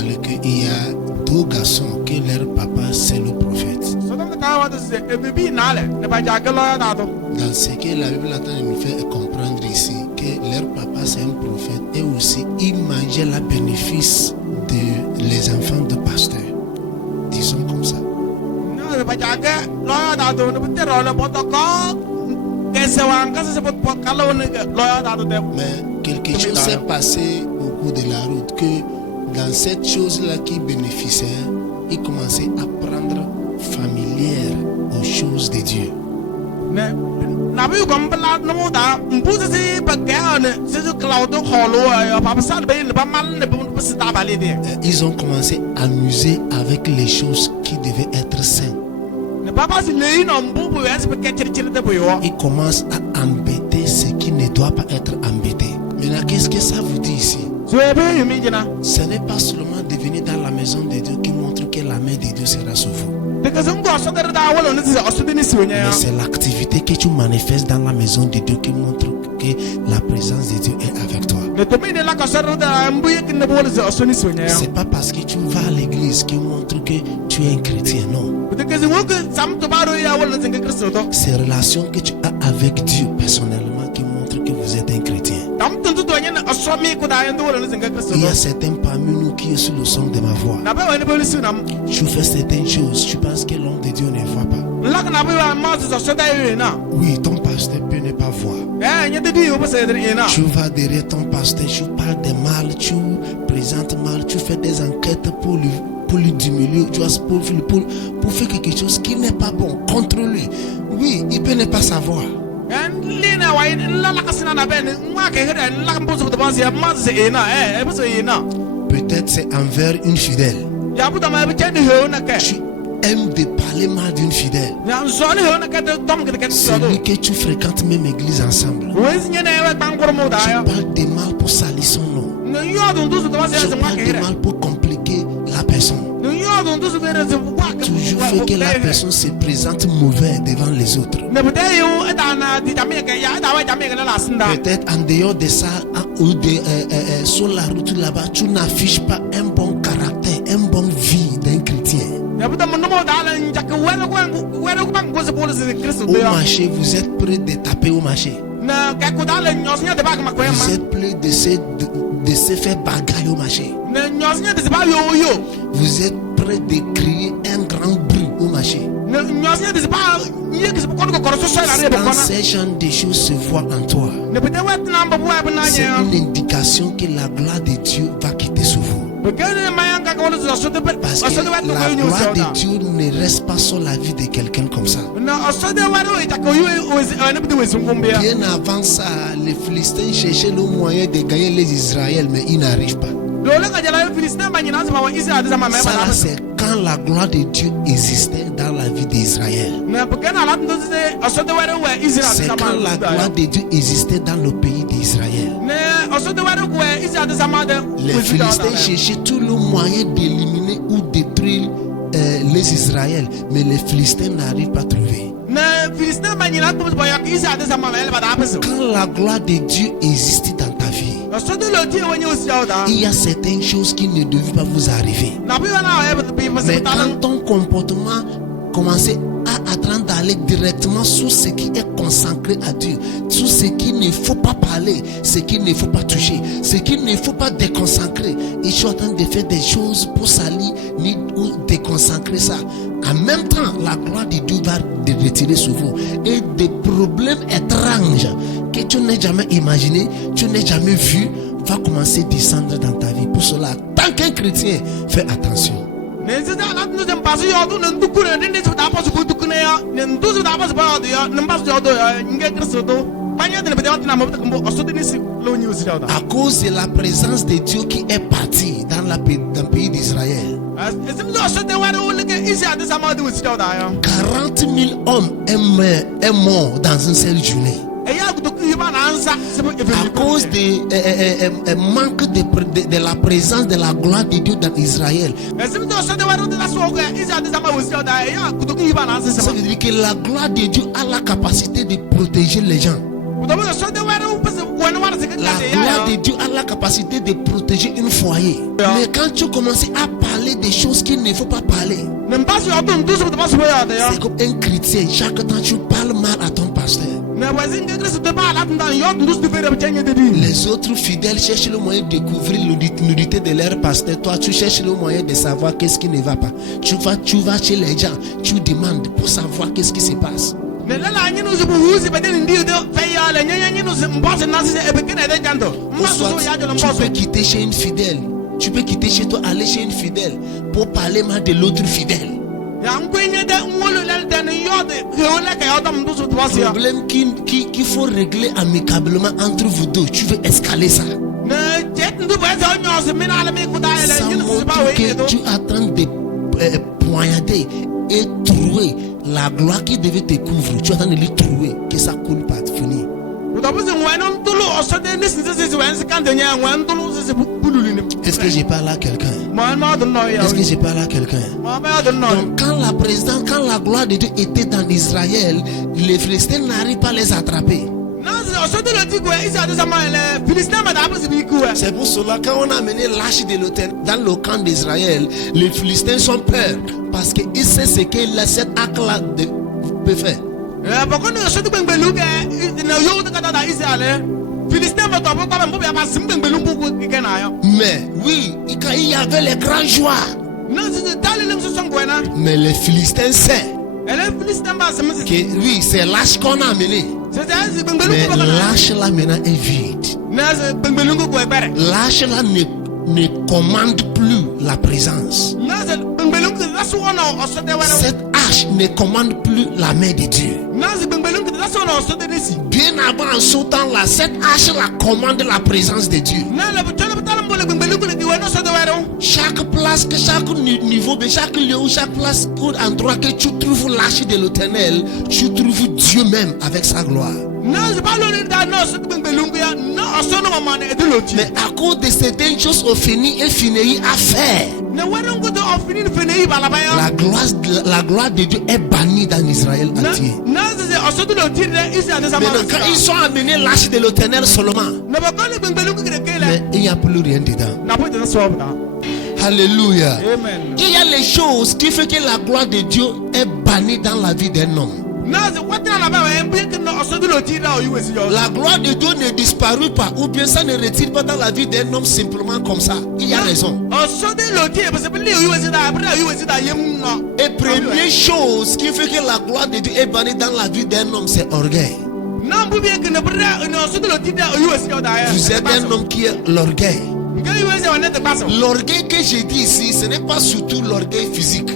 parlé qu'il y a deux garçons que leur papa c'est le prophète. Dans ce que la Bible attend de nous faire comprendre ici, que leur papa c'est un prophète et aussi ils mangeaient la bénéfice de les enfants de pasteurs. Disons comme ça. Mais quelque chose s'est passé au cours de la route que dans cette chose-là qui bénéficiait, ils commençaient à prendre familière aux choses de Dieu. Ils ont commencé à amuser avec les choses qui devaient être saintes. Ils commencent à embêter ce qui ne doit pas être embêté. Maintenant, qu'est-ce que ça vous dit ici? Ce n'est pas seulement de venir dans la maison de Dieu qui montre que la main de Dieu sera sur vous. Mais c'est l'activité que tu manifestes dans la maison de Dieu qui montre que la présence de Dieu est avec toi. C'est pas parce que tu vas à l'église qui montre que tu es un chrétien, non. C'est la relation que tu as avec Dieu personnellement qui montre que vous êtes un chrétien. Il y a certains parmi nous qui est sous le son de ma voix. Tu fais certaines choses, tu penses que l'homme de Dieu ne voit pas. Oui, ton pasteur peut ne pas voir. Tu vas derrière ton pasteur, tu parles de mal, tu présentes mal, tu fais des enquêtes pour lui diminuer, tu vois, pour faire quelque chose qui n'est pas bon contre lui. Oui, il peut ne pas savoir. Peut-être c'est envers une fidèle. Tu aimes de parler mal d'une fidèle. Celui que tu fréquentes même église ensemble. Tu parles de mal pour salir son nom. Tu parles de mal pour compliquer la personne. Toujours fait que la personne se présente mauvais devant les autres. Peut-être en dehors de ça, ou sur la route là-bas, tu n'affiches pas un bon caractère, un bon vie d'un chrétien. Au marché, vous êtes prêts de taper au marché. Vous êtes prêts de se faire bagarrer au marché. Vous êtes prêts de crier un grand bruit au marché. Quand ces gens de choses se voient en toi, c'est une indication que la gloire de Dieu va quitter sur vous. Parce que la gloire de Dieu ne reste pas sur la vie de quelqu'un comme ça. Bien avant ça, les Philistins cherchaient le moyen de gagner les Israël, mais ils n'arrivent pas. Ça c'est quand la gloire de Dieu existait dans la vie d'Israël. C'est quand la gloire de Dieu existait dans le pays d'Israël. Les Philistins cherchaient tout le moyen d'éliminer ou détruire les Israël, mais les Philistins n'arrivent pas à trouver. Quand la gloire de Dieu existe dans ta vie, il y a certaines choses qui ne devaient pas vous arriver. Mais quand ton comportement commençait à attendre d'aller directement sur ce qui est consacré à Dieu, sur ce qu'il ne faut pas parler, ce qu'il ne faut pas toucher, ce qu'il ne faut pas déconsacrer, et je suis en train de faire des choses pour salir ou déconsacrer ça. En même temps, la gloire de Dieu va retirer sur vous. Et des problèmes étranges que tu n'as jamais imaginé, tu n'as jamais vu, va commencer à descendre dans ta vie. Pour cela, tant qu'un chrétien, fais attention. À cause de la présence de Dieu qui est partie dans le pays d'Israël, 40 000 hommes est mort dans une seule journée. À cause du manque de la présence de la gloire de Dieu dans Israël. Ça veut dire que la gloire de Dieu a la capacité de protéger les gens. La gloire gloire de Dieu a la capacité de protéger une foyer. Mais quand tu commences à parler des choses qu'il ne faut pas parler, c'est comme un chrétien. Chaque temps tu parles mal à ton pasteur. Les autres fidèles cherchent le moyen de découvrir l'unité de leur pasteur. Toi, tu cherches le moyen de savoir qu'est-ce qui ne va pas. Tu vas chez les gens, tu demandes pour savoir qu'est-ce qui se passe. Tu peux quitter chez une fidèle. Tu peux quitter chez toi, aller chez une fidèle pour parler mal de l'autre fidèle. Problème qu'il faut régler amicablement entre vous deux. Tu veux escaler ça. Ça montre que tu es en train de poignarder et trouer la gloire qui devait te couvrir. Tu es en train de lui trouer, que ça coule pas, fini. Est-ce que j'ai parlé à quelqu'un? Est-ce que j'ai parlé à quelqu'un? Donc quand la gloire de Dieu était dans Israël, les Philistins n'arrivent pas à les attraper. C'est pour cela quand on a amené l'arche de l'autel dans le camp d'Israël, les Philistins sont peur parce qu'ils savent ce que cet acte-là peut faire. Mais oui, quand il y avait les grandes joies, mais les Philistins savent que oui, c'est l'arche qu'on a amené. Mais l'arche là maintenant est vide. L'arche là ne commande plus la présence. Cette arche ne commande plus la main de Dieu. Bien avant en sautant là, cette arche là commande la présence de Dieu. Chaque place, chaque niveau, chaque lieu, chaque place, endroit que tu trouves l'arche de l'Éternel, tu trouves Dieu même avec sa gloire. Mais à cause de certaines choses au fini et fini à faire, la gloire de Dieu est bannie dans Israël entier. Maintenant, quand ils sont amenés l'arche de l'Éternel seulement, mais il n'y a plus rien dedans. Alléluia. Amen. Il y a les choses qui font que la gloire de Dieu est bannie dans la vie d'un homme. La gloire de Dieu ne disparaît pas, ou bien ça ne retire pas dans la vie d'un homme simplement comme ça. Il y a raison. Et première chose qui fait que la gloire de Dieu est bannie dans la vie d'un homme, c'est orgueil. Vous êtes un homme qui est l'orgueil. L'orgueil que j'ai dit ici, ce n'est pas surtout l'orgueil physique.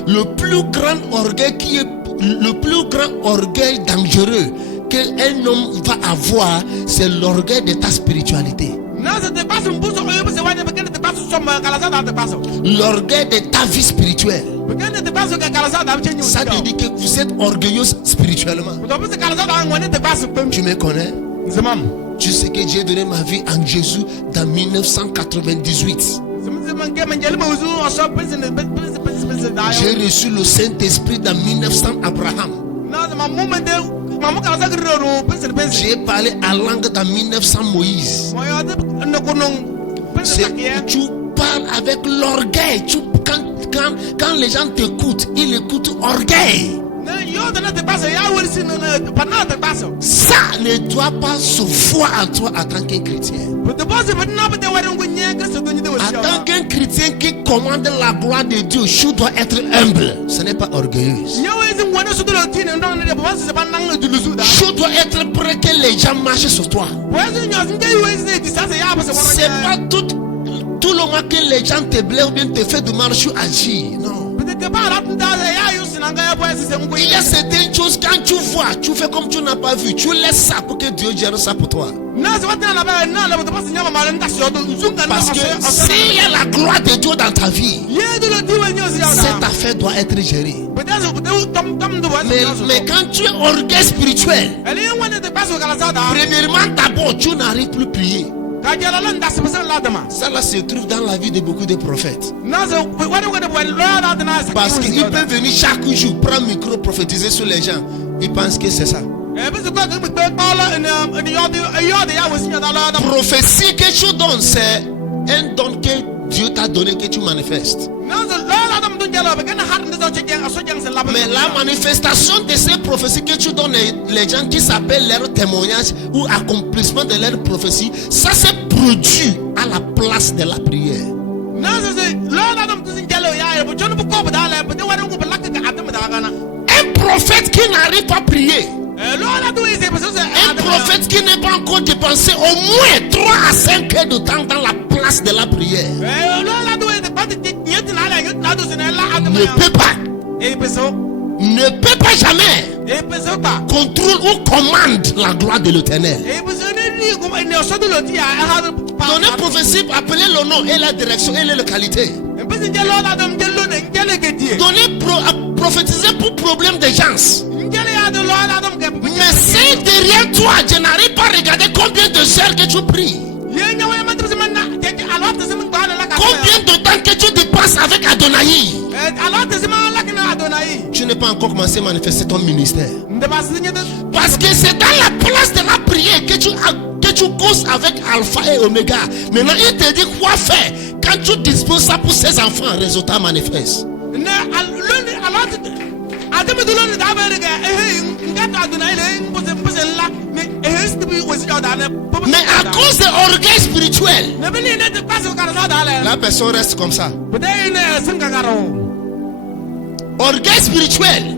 Le plus grand orgueil dangereux qu'un homme va avoir, c'est l'orgueil de ta spiritualité. L'orgueil de ta vie spirituelle. Ça veut dire que vous êtes orgueilleux spirituellement. Tu me connais? Tu sais que j'ai donné ma vie en Jésus dans 1998. J'ai reçu le Saint-Esprit dans 1900 Abraham. J'ai parlé à langue dans 1900 Moïse. Tu parles avec l'orgueil. Quand les gens t'écoutent, ils écoutent orgueil. Ça ne doit pas se voir en toi en tant qu'un chrétien. En tant qu'un chrétien qui commande la gloire de Dieu, tu dois être humble. Ce n'est pas orgueilleux. Tu dois être prêt que les gens marchent sur toi. C'est pas tout le moment que les gens te blessent ou bien te font du mal, tu agis. Non. Il y a certaines choses, quand tu vois, tu fais comme tu n'as pas vu. Tu laisses ça pour que Dieu gère ça pour toi. Parce que s'il y a la gloire de Dieu dans ta vie, cette affaire doit être gérée. Mais quand tu es orgueil spirituel, premièrement d'abord, tu n'arrives plus à prier. Ça là se trouve dans la vie de beaucoup de prophètes. Parce qu'il peut venir chaque jour, prendre le micro, prophétiser sur les gens. Ils pensent que c'est ça. Prophétie que tu donnes, c'est un don que Dieu t'a donné, que tu manifestes. Mais la manifestation de ces prophéties que tu donnes, les gens qui s'appellent leur témoignage ou accomplissement de leur prophétie, ça se produit à la place de la prière. Un prophète qui n'arrive pas à prier, un prophète qui n'est pas encore dépensé au moins 3 à 5 heures de temps dans la place de la prière, ne peut pas jamais contrôle ou commande la gloire de l'Éternel. Donner prophétie, appeler le nom et la direction et la qualité. Donner prophétiser pour problème de gens. Mais c'est derrière toi, je n'arrive pas à regarder combien de heures que tu pries. Combien de temps que tu dépasses avec Adonai. Tu n'as pas encore commencé à manifester ton ministère. Parce que c'est dans la place de la prière que tu causes avec Alpha et Oméga. Maintenant, il te dit quoi faire. Quand tu disposes ça pour ses enfants, résultat manifeste. Mais à cause de l'orgueil spirituel, la personne reste comme ça. Orgueil spirituel.